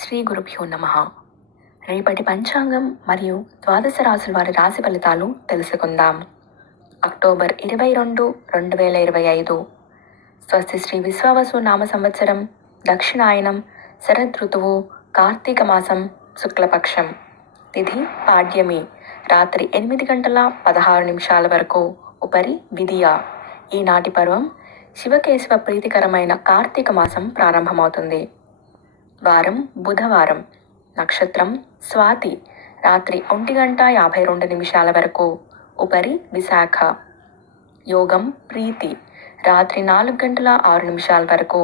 శ్రీ గురుభ్యో నమః. రేపటి పంచాంగం మరియు ద్వాదశ రాశుల వారి రాశి ఫలితాలు తెలుసుకుందాం. అక్టోబర్ 22, 2025. స్వస్తి శ్రీ విశ్వావసు నామ సంవత్సరం, దక్షిణాయనం, శరద్ ఋతువు, కార్తీక మాసం, శుక్లపక్షం. తిథి పాడ్యమి, రాత్రి 8 గంటల 16 నిమిషాల వరకు. ఉపరి విధియ. ఈనాటి పర్వం శివకేశవ ప్రీతికరమైన కార్తీక మాసం ప్రారంభమవుతుంది. వారం బుధవారం. నక్షత్రం స్వాతి, రాత్రి 1 గంట 52 నిమిషాల వరకు. ఉపరి విశాఖ. యోగం ప్రీతి, రాత్రి 4 గంటల 6 నిమిషాల వరకు.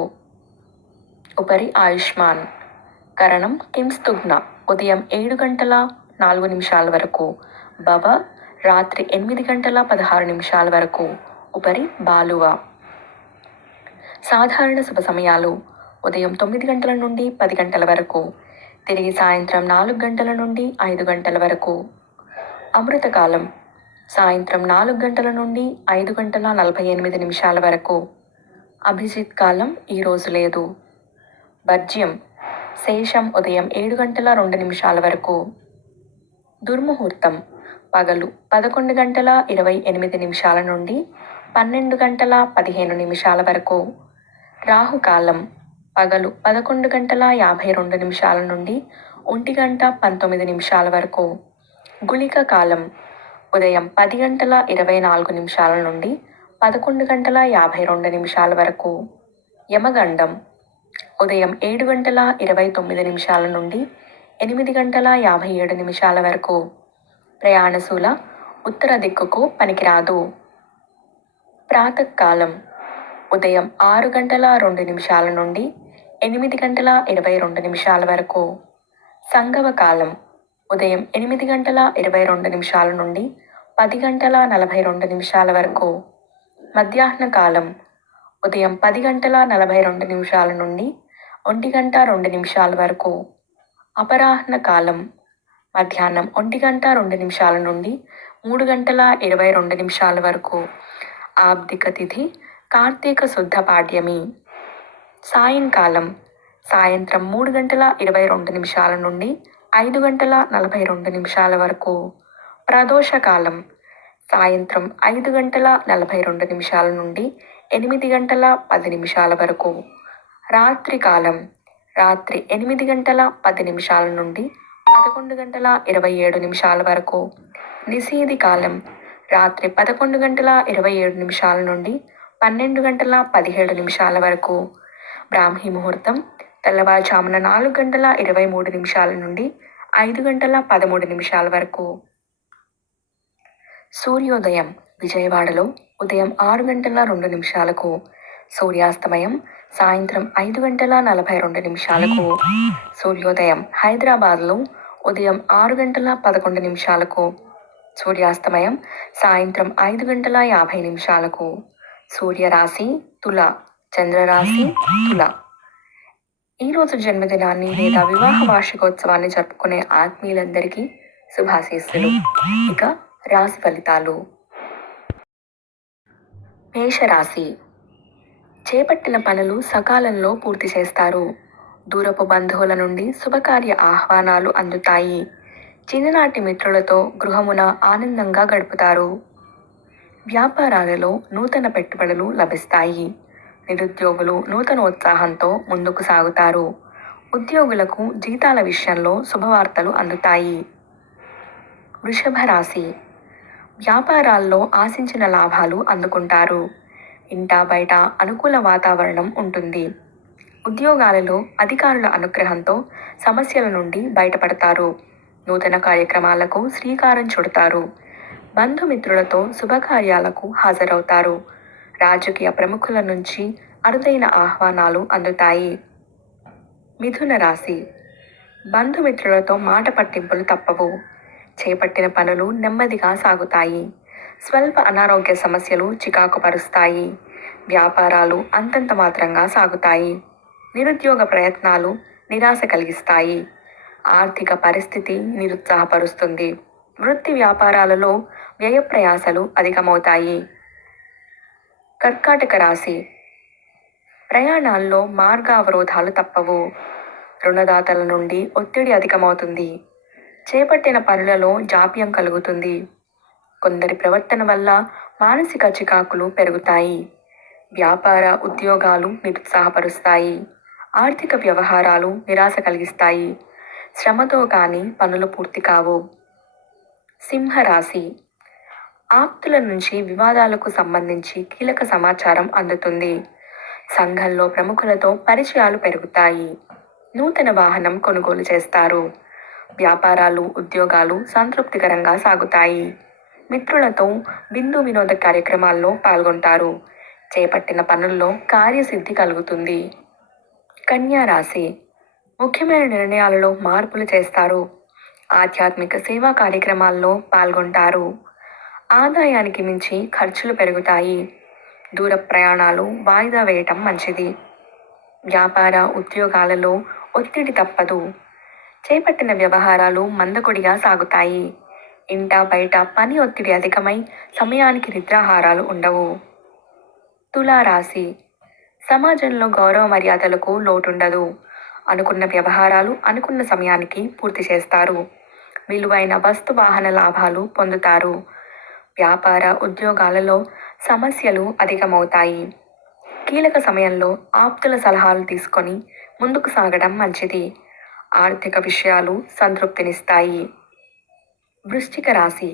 ఉపరి ఆయుష్మాన్. కరణం కింస్తుగ్న, ఉదయం 7 గంటల 4 నిమిషాల వరకు. భవ, రాత్రి 8 గంటల 16 నిమిషాల వరకు. ఉపరి బాలువ. సాధారణ శుభ సమయాలు: ఉదయం 9 గంటల నుండి 10 గంటల వరకు. తిరిగి సాయంత్రం 4 గంటల నుండి 5 గంటల వరకు. అమృతకాలం: సాయంత్రం 4 గంటల నుండి 5 గంటల 48 నిమిషాల వరకు. అభిజిత్ కాలం ఈరోజు లేదు. వర్జ్యం: శేషం ఉదయం 7 గంటల 2 నిమిషాల వరకు. దుర్ముహూర్తం: పగలు 11 గంటల 28 నిమిషాల నుండి 12 గంటల 15 నిమిషాల వరకు. రాహుకాలం: పగలు 11 గంటల 52 నిమిషాల నుండి 1 గంట 19 నిమిషాల వరకు. గుళిక కాలం: ఉదయం 10 గంటల 24 నిమిషాల నుండి 11 గంటల 52 నిమిషాల వరకు. యమగండం: ఉదయం 7 గంటల 29 నిమిషాల నుండి 8 గంటల 57 నిమిషాల వరకు. ప్రయాణశూల, ఉత్తర దిక్కుకు పనికిరాదు. ప్రాతకాలం: ఉదయం 6 గంటల 2 నిమిషాల నుండి 8 గంటల 22 నిమిషాల వరకు. సంగమ కాలం: ఉదయం 8 గంటల 22 నిమిషాల నుండి 10 గంటల 42 నిమిషాల వరకు. మధ్యాహ్న కాలం: ఉదయం 10 గంటల 42 నిమిషాల నుండి 1 గంట 2 నిమిషాల వరకు. అపరాహ్న కాలం: మధ్యాహ్నం 1 గంట 2 నిమిషాల నుండి 3 గంటల 22 నిమిషాల వరకు. ఆబ్దిక తిథి కార్తీక శుద్ధ పాడ్యమి. సాయంకాలం: సాయంత్రం 3 గంటల 22 నిమిషాల నుండి 5 గంటల 42 నిమిషాల వరకు. ప్రదోషకాలం: సాయంత్రం 5 గంటల 42 నిమిషాల నుండి 8 గంటల 10 నిమిషాల వరకు. రాత్రికాలం: రాత్రి 8 గంటల 10 నిమిషాల నుండి 11 గంటల 27 నిమిషాల వరకు. నిశీధి కాలం: రాత్రి 11 గంటల 27 నిమిషాల నుండి 12 గంటల 17 నిమిషాల వరకు. బ్రాహ్మీ ముహూర్తం: తెల్లవారుజామున 4 గంటల 23 నిమిషాల నుండి 5 గంటల 13 నిమిషాల వరకు. సూర్యోదయం: విజయవాడలో ఉదయం 6 గంటల 2 నిమిషాలకు. సూర్యాస్తమయం: సాయంత్రం 5 గంటల 42 నిమిషాలకు. సూర్యోదయం హైదరాబాద్లో ఉదయం 6 గంటల 11 నిమిషాలకు. సూర్యాస్తమయం సాయంత్రం 5 గంటల 50 నిమిషాలకు. సూర్యరాశి తుల, చంద్రరాశి తుల. ఈరోజు జన్మదినాన్ని లేదా వివాహ వార్షికోత్సవాన్ని జరుపుకునే ఆత్మీయులందరికీ శుభాశీస్సులు. ఇక రాశి ఫలితాలు. మేషరాశి: చేపట్టిన పనులు సకాలంలో పూర్తి చేస్తారు. దూరపు బంధువుల నుండి శుభకార్య ఆహ్వానాలు అందుతాయి. చిన్ననాటి మిత్రులతో గృహమున ఆనందంగా గడుపుతారు. వ్యాపారాలలో నూతన పెట్టుబడులు లభిస్తాయి. నిరుద్యోగులు నూతనోత్సాహంతో ముందుకు సాగుతారు. ఉద్యోగులకు జీతాల విషయంలో శుభవార్తలు అందుతాయి. వృషభ రాశి: వ్యాపారాల్లో ఆశించిన లాభాలు అందుకుంటారు. ఇంటా బయట అనుకూల వాతావరణం ఉంటుంది. ఉద్యోగాలలో అధికారుల అనుగ్రహంతో సమస్యల నుండి బయటపడతారు. నూతన కార్యక్రమాలకు శ్రీకారం చుడతారు. బంధుమిత్రులతో శుభకార్యాలకు హాజరవుతారు. రాజకీయ ప్రముఖుల నుంచి అరుదైన ఆహ్వానాలు అందుతాయి. మిథున రాశి: బంధుమిత్రులతో మాట పట్టింపులు తప్పవు. చేపట్టిన పనులు నెమ్మదిగా సాగుతాయి. స్వల్ప అనారోగ్య సమస్యలు చికాకు పరుస్తాయి. వ్యాపారాలు అంతంత మాత్రంగా సాగుతాయి. నిరుద్యోగ ప్రయత్నాలు నిరాశ కలిగిస్తాయి. ఆర్థిక పరిస్థితి నిరుత్సాహపరుస్తుంది. వృత్తి వ్యాపారాలలో వ్యయ ప్రయాసలు అధికమవుతాయి. కర్కాటక రాశి: ప్రయాణాల్లో మార్గ అవరోధాలు తప్పవు. రుణదాతల నుండి ఒత్తిడి అధికమవుతుంది. చేపట్టిన పనులలో జాప్యం కలుగుతుంది. కొందరి ప్రవర్తన వల్ల మానసిక చికాకులు పెరుగుతాయి. వ్యాపార ఉద్యోగాలు నిరుత్సాహపరుస్తాయి. ఆర్థిక వ్యవహారాలు నిరాశ కలిగిస్తాయి. శ్రమతో కానీ పనులు పూర్తి కావు. సింహరాశి. ఆప్తుల నుంచి వివాదాలకు సంబంధించి కీలక సమాచారం అందుతుంది. సంఘంలో ప్రముఖులతో పరిచయాలు పెరుగుతాయి. నూతన వాహనం కొనుగోలు చేస్తారు. వ్యాపారాలు ఉద్యోగాలు సంతృప్తికరంగా సాగుతాయి. మిత్రులతో విందు వినోద కార్యక్రమాల్లో పాల్గొంటారు. చేపట్టిన పనుల్లో కార్యసిద్ధి కలుగుతుంది. కన్యా రాశి. ముఖ్యమైన నిర్ణయాలలో మార్పులు చేస్తారు. ఆధ్యాత్మిక సేవా కార్యక్రమాల్లో పాల్గొంటారు. ఆదాయానికి మించి ఖర్చులు పెరుగుతాయి. దూర ప్రయాణాలు వాయిదా వేయటం మంచిది. వ్యాపార ఉద్యోగాలలో ఒత్తిడి తప్పదు. చేపట్టిన వ్యవహారాలు మందకొడిగా సాగుతాయి. ఇంట బయట పని ఒత్తిడి అధికమై సమయానికి నిద్రాహారాలు ఉండవు. తులారాశి. సమాజంలో గౌరవ మర్యాదలకు లోటుండదు. అనుకున్న వ్యవహారాలు అనుకున్న సమయానికి పూర్తి చేస్తారు. విలువైన వస్తు వాహన లాభాలు పొందుతారు. వ్యాపార ఉద్యోగాలలో సమస్యలు అధికమవుతాయి. కీలక సమయంలో ఆప్తుల సలహాలు తీసుకొని ముందుకు సాగడం మంచిది. ఆర్థిక విషయాలు సంతృప్తినిస్తాయి. వృశ్చిక రాశి.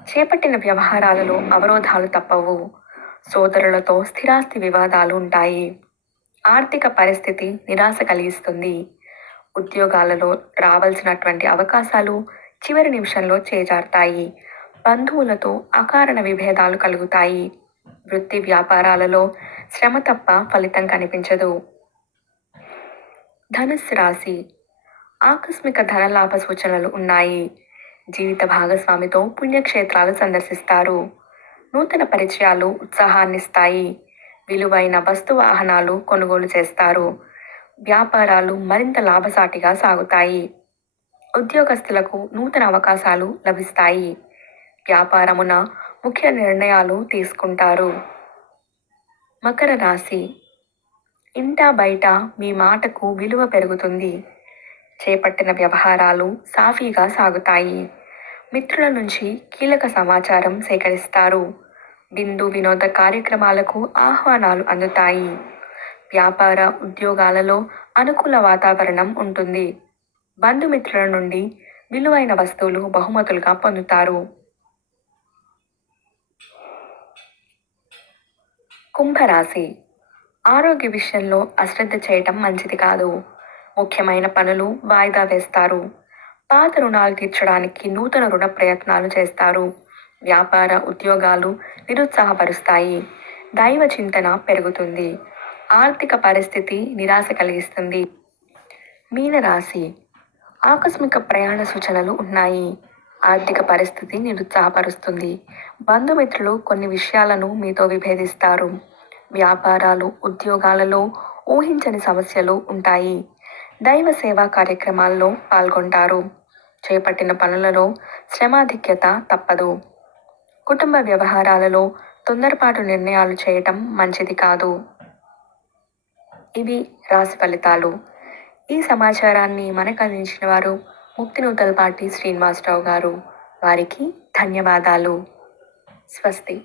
చేపట్టిన వ్యవహారాలలో అవరోధాలు తప్పవు. సోదరులతో స్థిరాస్తి వివాదాలు ఉంటాయి. ఆర్థిక పరిస్థితి నిరాశ కలిగిస్తుంది. ఉద్యోగాలలో రావాల్సినటువంటి అవకాశాలు చివరి నిమిషంలో చేజారుతాయి. బంధువులతో అకారణ విభేదాలు కలుగుతాయి. వృత్తి వ్యాపారాలలో శ్రమ తప్ప ఫలితం కనిపించదు. ధనుస్సు రాశి. ఆకస్మిక ధనలాభ సూచనలు ఉన్నాయి. జీవిత భాగస్వామితో పుణ్యక్షేత్రాలు సందర్శిస్తారు. నూతన పరిచయాలు ఉత్సాహాన్నిస్తాయి. విలువైన వస్తు వాహనాలు కొనుగోలు చేస్తారు. వ్యాపారాలు మరింత లాభసాటిగా సాగుతాయి. ఉద్యోగస్తులకు నూతన అవకాశాలు లభిస్తాయి. వ్యాపారమున ముఖ్య నిర్ణయాలు తీసుకుంటారు. మకర రాశి. ఇంటా బయట మీ మాటకు విలువ పెరుగుతుంది. చేపట్టిన వ్యవహారాలు సాఫీగా సాగుతాయి. మిత్రుల నుంచి కీలక సమాచారం సేకరిస్తారు. విందు వినోద కార్యక్రమాలకు ఆహ్వానాలు అందుతాయి. వ్యాపార ఉద్యోగాలలో అనుకూల వాతావరణం ఉంటుంది. బంధుమిత్రుల నుండి విలువైన వస్తువులు బహుమతులుగా పొందుతారు. కుంభరాశి. ఆరోగ్య విషయంలో అశ్రద్ధ చేయటం మంచిది కాదు. ముఖ్యమైన పనులు వాయిదా వేస్తారు. పాత రుణాలు తీర్చడానికి నూతన రుణ ప్రయత్నాలు చేస్తారు. వ్యాపార ఉద్యోగాలు నిరుత్సాహపరుస్తాయి. దైవ చింతన పెరుగుతుంది. ఆర్థిక పరిస్థితి నిరాశ కలిగిస్తుంది. మీనరాశి. ఆకస్మిక ప్రయాణ సూచనలు ఉన్నాయి. ఆర్థిక పరిస్థితి నిరుత్సాహపరుస్తుంది. బంధుమిత్రులు కొన్ని విషయాలను మీతో విభేదిస్తారు. వ్యాపారాలు ఉద్యోగాలలో ఊహించని సమస్యలు ఉంటాయి. దైవ సేవా కార్యక్రమాల్లో పాల్గొంటారు. చేపట్టిన పనులలో శ్రమాధిక్యత తప్పదు. కుటుంబ వ్యవహారాలలో తొందరపాటు నిర్ణయాలు చేయటం మంచిది కాదు. ఇవి రాశి ఫలితాలు. ఈ సమాచారాన్ని మనకు అందించిన వారు ముక్తినూతలపాటి శ్రీనివాసరావు గారు. వారికి ధన్యవాదాలు. స్వస్తి.